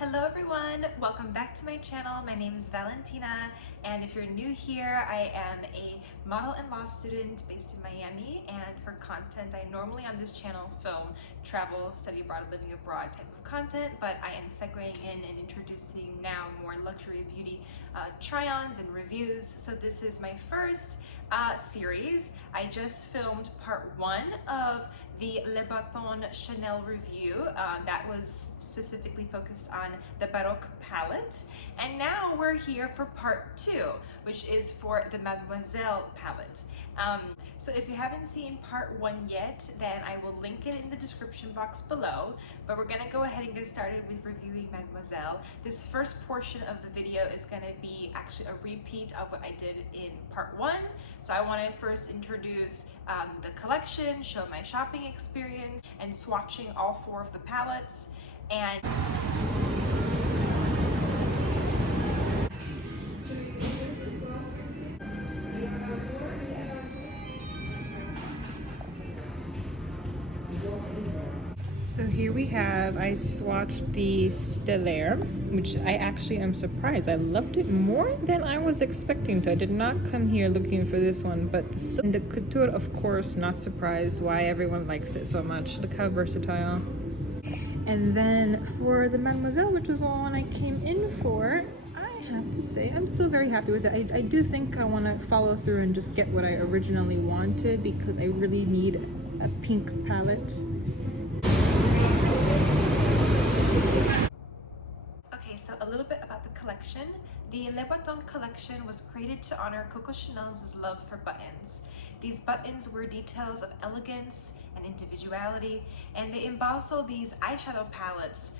Hello everyone, welcome back to my channel. My name is Valentina, and if you're new here, I am a model and law student based in Miami, and for content, I normally on this channel film travel, study abroad, living abroad type of content, but I am segueing in and introducing now more luxury beauty try-ons and reviews. So this is my first series. I just filmed part 1 of the Les Boutons Chanel review that was specifically focused on the Baroque palette, and now we're here for part 2, which is for the Mademoiselle palette. So if you haven't seen part 1 yet, then I will link it in the description box below, but we're gonna go ahead and get started with reviewing Mademoiselle. This first portion of the video is gonna be actually a repeat of what I did in part 1. So I want to first introduce the collection, show my shopping experience, and swatching all 4 of the palettes. And so here we have, I swatched the Stellaire, which I actually am surprised. I loved it more than I was expecting to. I did not come here looking for this one, but the Couture, of course, not surprised why everyone likes it so much. Look how versatile. And then for the Mademoiselle, which was the one I came in for, I have to say I'm still very happy with it. I do think I want to follow through and just get what I originally wanted, because I really need a pink palette. Okay, so a little bit about the collection. The Les Boutons collection was created to honor Coco Chanel's love for buttons. These buttons were details of elegance and individuality, and they emboss all these eyeshadow palettes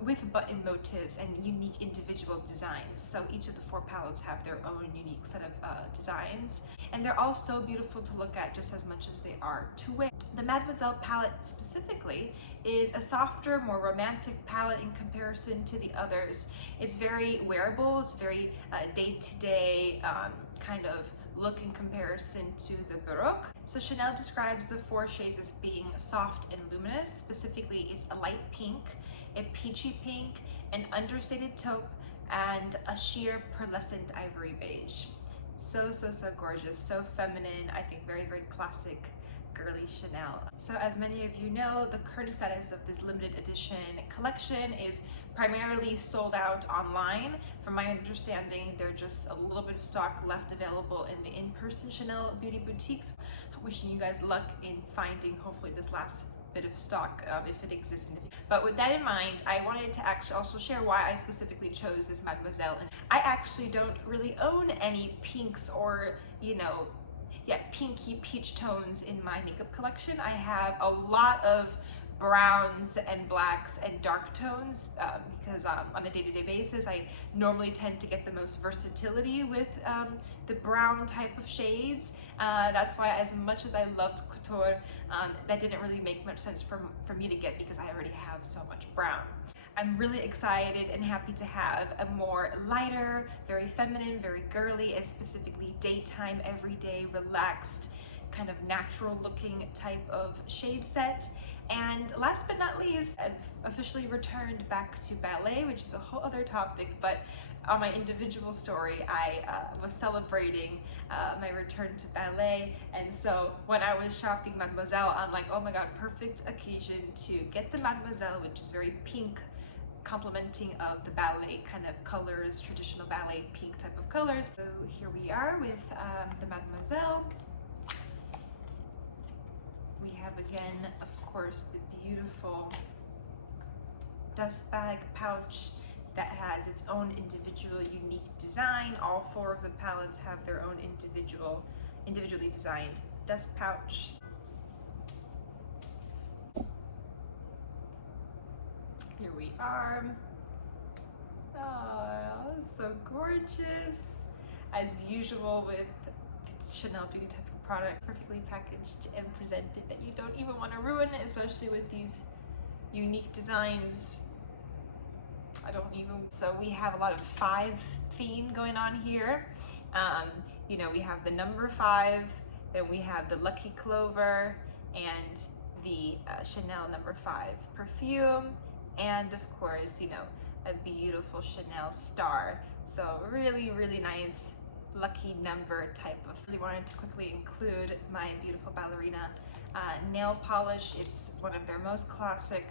with button motifs and unique individual designs. So each of the 4 palettes have their own unique set of designs, and they're all so beautiful to look at just as much as they are to wear. The Mademoiselle palette specifically is a softer, more romantic palette in comparison to the others. It's very wearable, it's very day-to-day kind of look in comparison to the Baroque. So Chanel describes the 4 shades as being soft and luminous. Specifically, it's a light pink, a peachy pink, an understated taupe, and a sheer pearlescent ivory beige. So gorgeous, so feminine. I think very classic girly Chanel. So as many of you know, the current status of this limited edition collection is primarily sold out online. From my understanding, there's just a little bit of stock left available in the in-person Chanel beauty boutiques. I'm wishing you guys luck in finding hopefully this last bit of stock if it exists in the future. But with that in mind, I wanted to actually also share why I specifically chose this Mademoiselle. And I actually don't really own any pinks or, you know, pinky peach tones in my makeup collection. I have a lot of browns and blacks and dark tones because on a day-to-day basis I normally tend to get the most versatility with the brown type of shades. That's why, as much as I loved Couture, that didn't really make much sense for me to get, because I already have so much brown. I'm really excited and happy to have a more lighter, very feminine, very girly, and specifically daytime, everyday, relaxed, kind of natural looking type of shade set. And last but not least, I've officially returned back to ballet, which is a whole other topic, but on my individual story, I was celebrating my return to ballet, and so when I was shopping Mademoiselle, I'm like, oh my god, perfect occasion to get the Mademoiselle, which is very pink, complementing of the ballet kind of colors, traditional ballet pink type of colors. So here we are with the Mademoiselle. We have again, of course, the beautiful dust bag pouch that has its own individual unique design. All 4 of the palettes have their own individually designed dust pouch. Here we are. Oh, so gorgeous. As usual with Chanel beauty type of product, perfectly packaged and presented that you don't even want to ruin, especially with these unique designs. I don't even. So we have a lot of 5 theme going on here. You know, we have the number 5, then we have the Lucky Clover, and the Chanel number 5 perfume, and of course, you know, a beautiful Chanel star. So really, really nice lucky number type of. Really wanted to quickly include my beautiful ballerina nail polish. It's one of their most classic,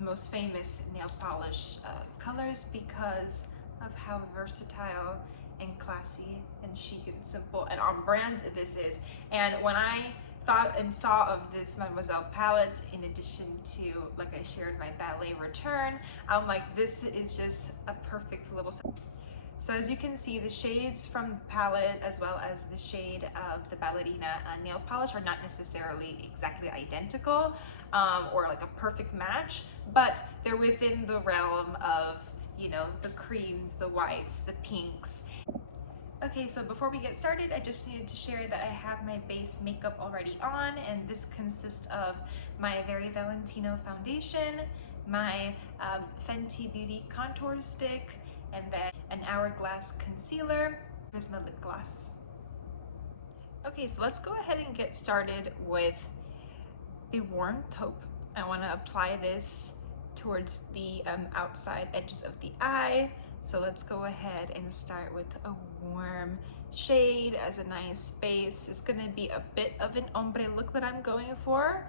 most famous nail polish colors because of how versatile and classy and chic and simple and on brand this is. And when I thought and saw of this Mademoiselle palette, in addition to, like I shared, my ballet return, I'm like, this is just a perfect little set. So as you can see, the shades from the palette as well as the shade of the ballerina nail polish are not necessarily exactly identical or like a perfect match, but they're within the realm of, you know, the creams, the whites, the pinks. Okay, so before we get started, I just needed to share that I have my base makeup already on, and this consists of my Very Valentino foundation, my Fenty Beauty contour stick, and then an Hourglass concealer. Here's my lip gloss. Okay, so let's go ahead and get started with the warm taupe. I want to apply this towards the outside edges of the eye. So let's go ahead and start with a warm shade as a nice base. It's going to be a bit of an ombre look that I'm going for.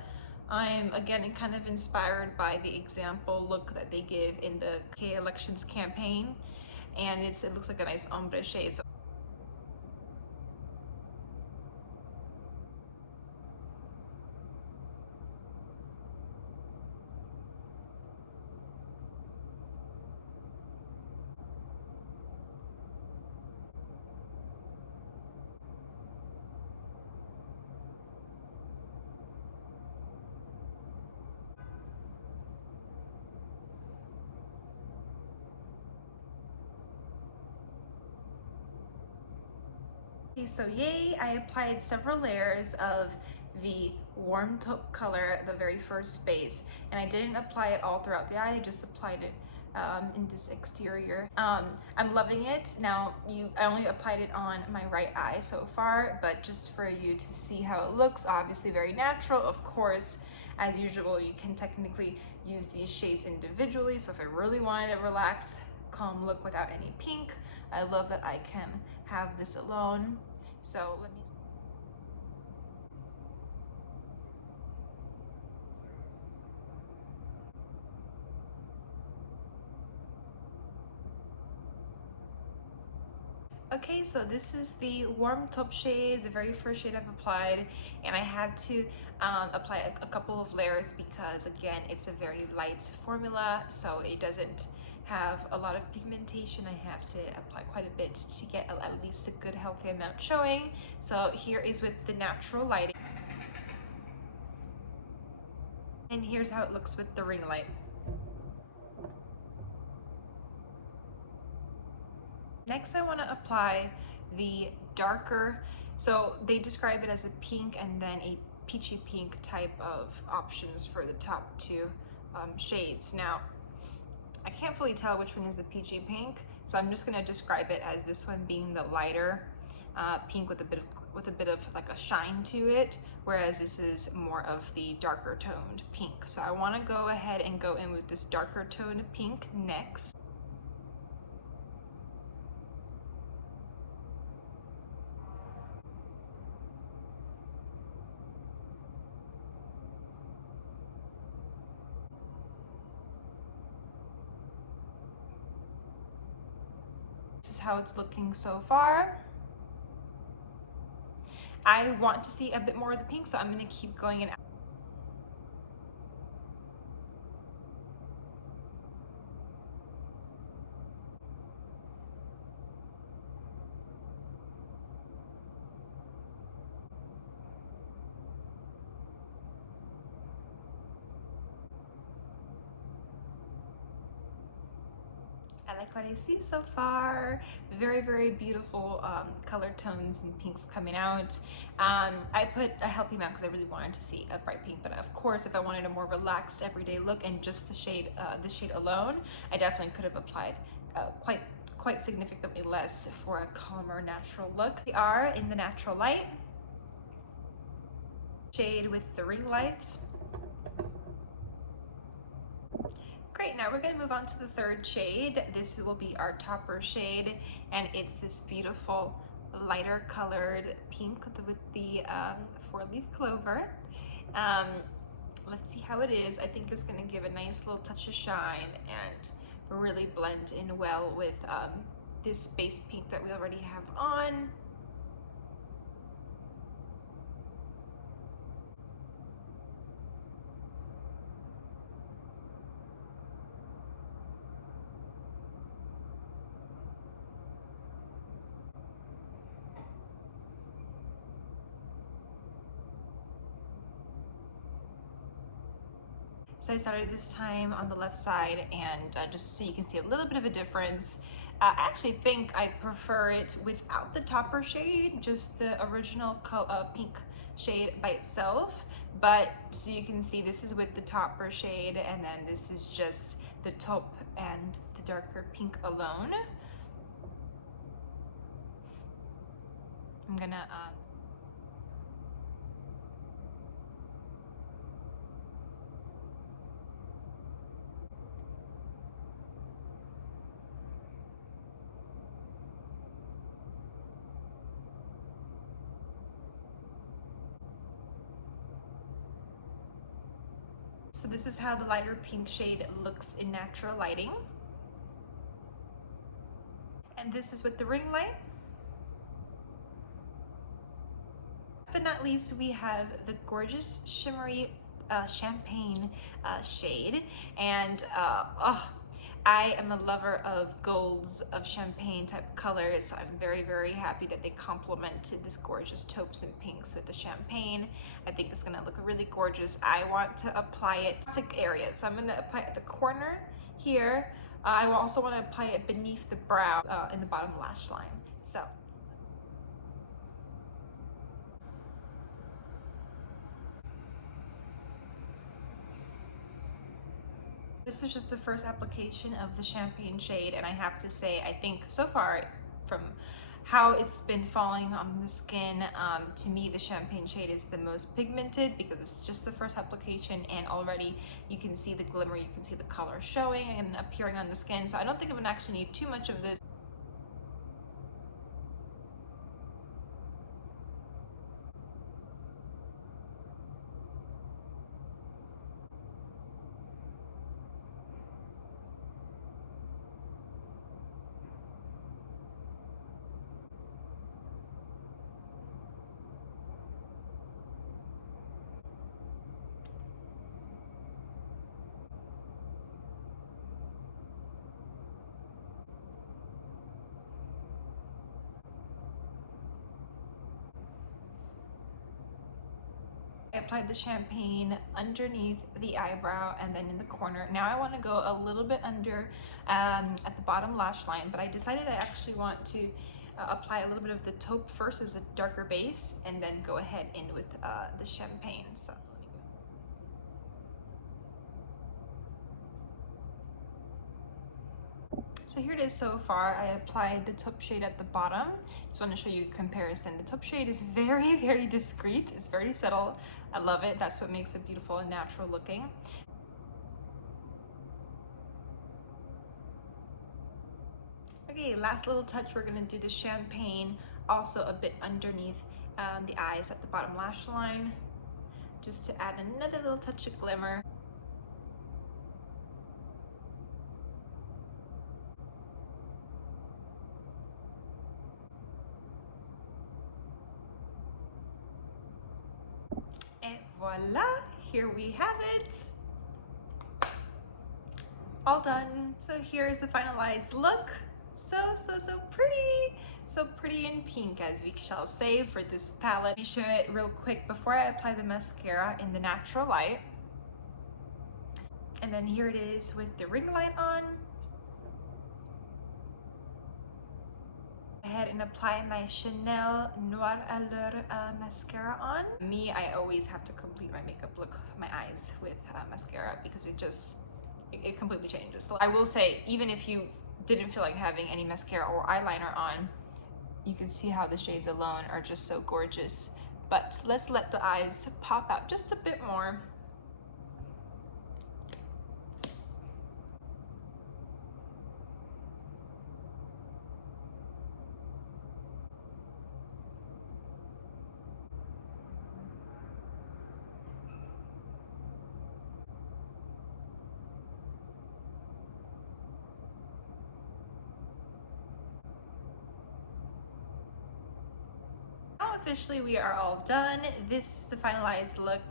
I'm again kind of inspired by the example look that they give in the K elections campaign, and it looks like a nice ombre shade. So okay, so yay, I applied several layers of the warm taupe color, the very first base, and I didn't apply it all throughout the eye, I just applied it in this exterior. I'm loving it. Now, I only applied it on my right eye so far, but just for you to see how it looks, obviously very natural. Of course, as usual, you can technically use these shades individually, so if I really wanted a relaxed, calm look without any pink, I love that I can have this alone. So let me. Okay, so this is the warm taupe shade, the very first shade I've applied, and I had to apply a couple of layers because, again, it's a very light formula, so it doesn't have a lot of pigmentation. I have to apply quite a bit to get at least a good healthy amount showing. So here is with the natural lighting, and here's how it looks with the ring light. Next, I want to apply the darker, so they describe it as a pink and then a peachy pink type of options for the top two shades. Now, I can't fully tell which one is the peachy pink, so I'm just going to describe it as this one being the lighter pink with a bit of like a shine to it, whereas this is more of the darker toned pink. So I want to go ahead and go in with this darker toned pink next. This is how it's looking so far. I want to see a bit more of the pink, so I'm going to keep going in. I like what I see so far. Very, very beautiful color tones and pinks coming out. I put a healthy amount because I really wanted to see a bright pink, but of course, if I wanted a more relaxed everyday look and just the shade, this shade alone, I definitely could have applied quite significantly less for a calmer, natural look. We are in the natural light shade with the ring lights. Great, now we're gonna move on to the third shade. This will be our topper shade, and it's this beautiful lighter colored pink with the four-leaf clover. Um, let's see how it is. I think it's gonna give a nice little touch of shine and really blend in well with this base pink that we already have on. So I started this time on the left side, and just so you can see a little bit of a difference. I actually think I prefer it without the topper shade, just the original pink shade by itself. But so you can see, this is with the topper shade, and then this is just the taupe and the darker pink alone. I'm gonna So this is how the lighter pink shade looks in natural lighting. And this is with the ring light. Last but not least, we have the gorgeous shimmery champagne shade. And oh, I am a lover of golds, of champagne type colors, so I'm very, very happy that they complemented this gorgeous taupes and pinks with the champagne. I think it's gonna look really gorgeous. I want to apply it to areas, so I'm gonna apply it at the corner here. I also want to apply it beneath the brow in the bottom lash line. So this was just the first application of the champagne shade, and I have to say, I think so far, from how it's been falling on the skin, to me the champagne shade is the most pigmented, because it's just the first application, and already you can see the glimmer, you can see the color showing and appearing on the skin. So I don't think I'm gonna actually need too much of this. I applied the champagne underneath the eyebrow and then in the corner. Now I want to go a little bit under at the bottom lash line, but I decided I actually want to apply a little bit of the taupe first as a darker base, and then go ahead in with the champagne. So let me go. So here it is so far. I applied the taupe shade at the bottom. Just want to show you a comparison. The taupe shade is very, very discreet. It's very subtle. I love it. That's what makes it beautiful and natural looking. Okay, last little touch, we're gonna do the champagne also a bit underneath the eyes at the bottom lash line, just to add another little touch of glimmer. And voila, here we have it. All done. So here's the finalized look. So pretty. So pretty in pink, as we shall say, for this palette. Let me show it real quick before I apply the mascara in the natural light. And then here it is with the ring light on. Ahead and apply my Chanel Noir Allure mascara on. Me, I always have to complete my makeup look, my eyes, with mascara, because it completely changes. So I will say, even if you didn't feel like having any mascara or eyeliner on, you can see how the shades alone are just so gorgeous. But let's let the eyes pop out just a bit more. officially we are all done. This is the finalized look.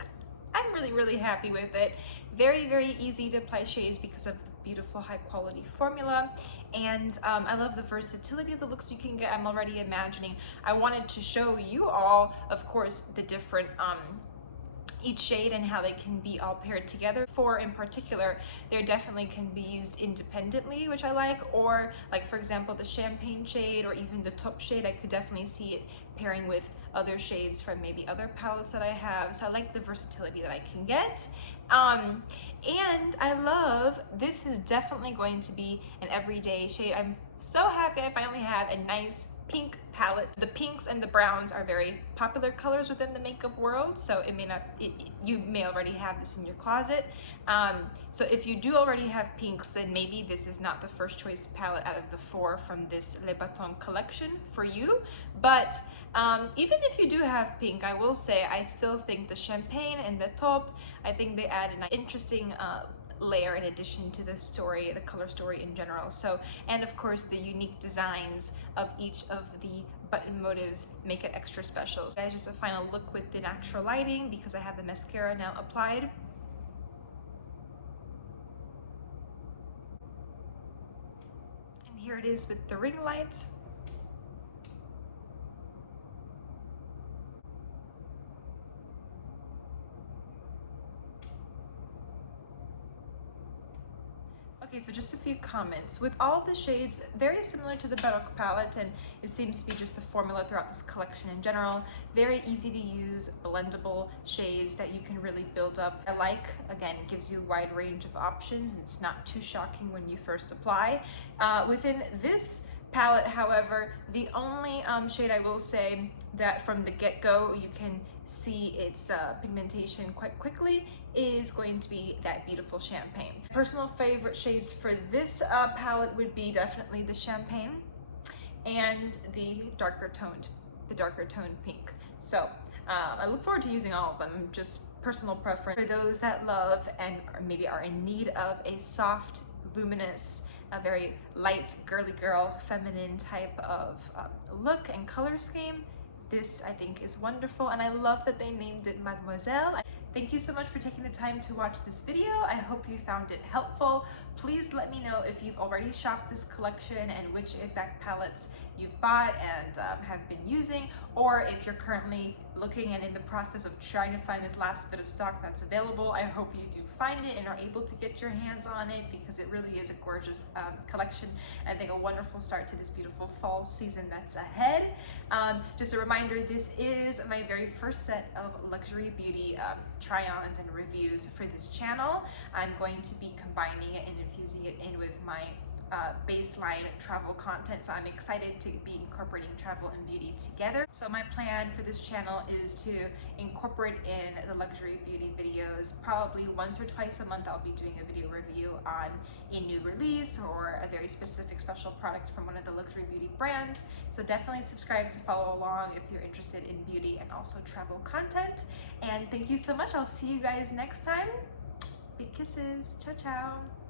I'm really happy with it. Very easy to apply shades because of the beautiful high quality formula, and I love the versatility of the looks you can get. I'm already imagining. I wanted to show you all, of course, the different each shade and how they can be all paired together. For in particular, there definitely can be used independently, which I like, or like for example the champagne shade or even the taupe shade, I could definitely see it pairing with other shades from maybe other palettes that I have. So I like the versatility that I can get. And I love, this is definitely going to be an everyday shade. I'm so happy I finally have a nice pink palette. The pinks and the browns are very popular colors within the makeup world, so it may not, you may already have this in your closet. So if you do already have pinks, then maybe this is not the first choice palette out of the 4 from this Les Boutons collection for you. But even if you do have pink, I will say I still think the champagne and the taupe, I think they add an interesting layer in addition to the story, the color story in general. So, and of course the unique designs of each of the button motives make it extra special. So that's just a final look with the natural lighting because I have the mascara now applied. And here it is with the ring lights. Okay, so just a few comments. With all the shades, very similar to the Baroque palette, and it seems to be just the formula throughout this collection in general. Very easy to use, blendable shades that you can really build up. I like, again, it gives you a wide range of options, and it's not too shocking when you first apply. Within this palette, however, the only shade I will say that from the get-go you can see its pigmentation quite quickly is going to be that beautiful champagne. Personal favorite shades for this palette would be definitely the champagne and the darker toned pink. So I look forward to using all of them, just personal preference. For those that love and maybe are in need of a soft, luminous, a very light, girly girl, feminine type of look and color scheme, this I think is wonderful, and I love that they named it Mademoiselle. Thank you so much for taking the time to watch this video. I hope you found it helpful. Please let me know if you've already shopped this collection and which exact palettes you've bought and have been using, or if you're currently looking and in the process of trying to find this last bit of stock that's available. I hope you do find it and are able to get your hands on it because it really is a gorgeous collection, and I think a wonderful start to this beautiful fall season that's ahead. Just a reminder, this is my very first set of luxury beauty try-ons and reviews for this channel. I'm going to be combining it and infusing it in with my baseline travel content, so I'm excited to be incorporating travel and beauty together. So my plan for this channel is to incorporate in the luxury beauty videos. Probably once or twice a month I'll be doing a video review on a new release or a very specific special product from one of the luxury beauty brands. So definitely subscribe to follow along if you're interested in beauty and also travel content. And thank you so much. I'll see you guys next time. Big kisses. Ciao, ciao.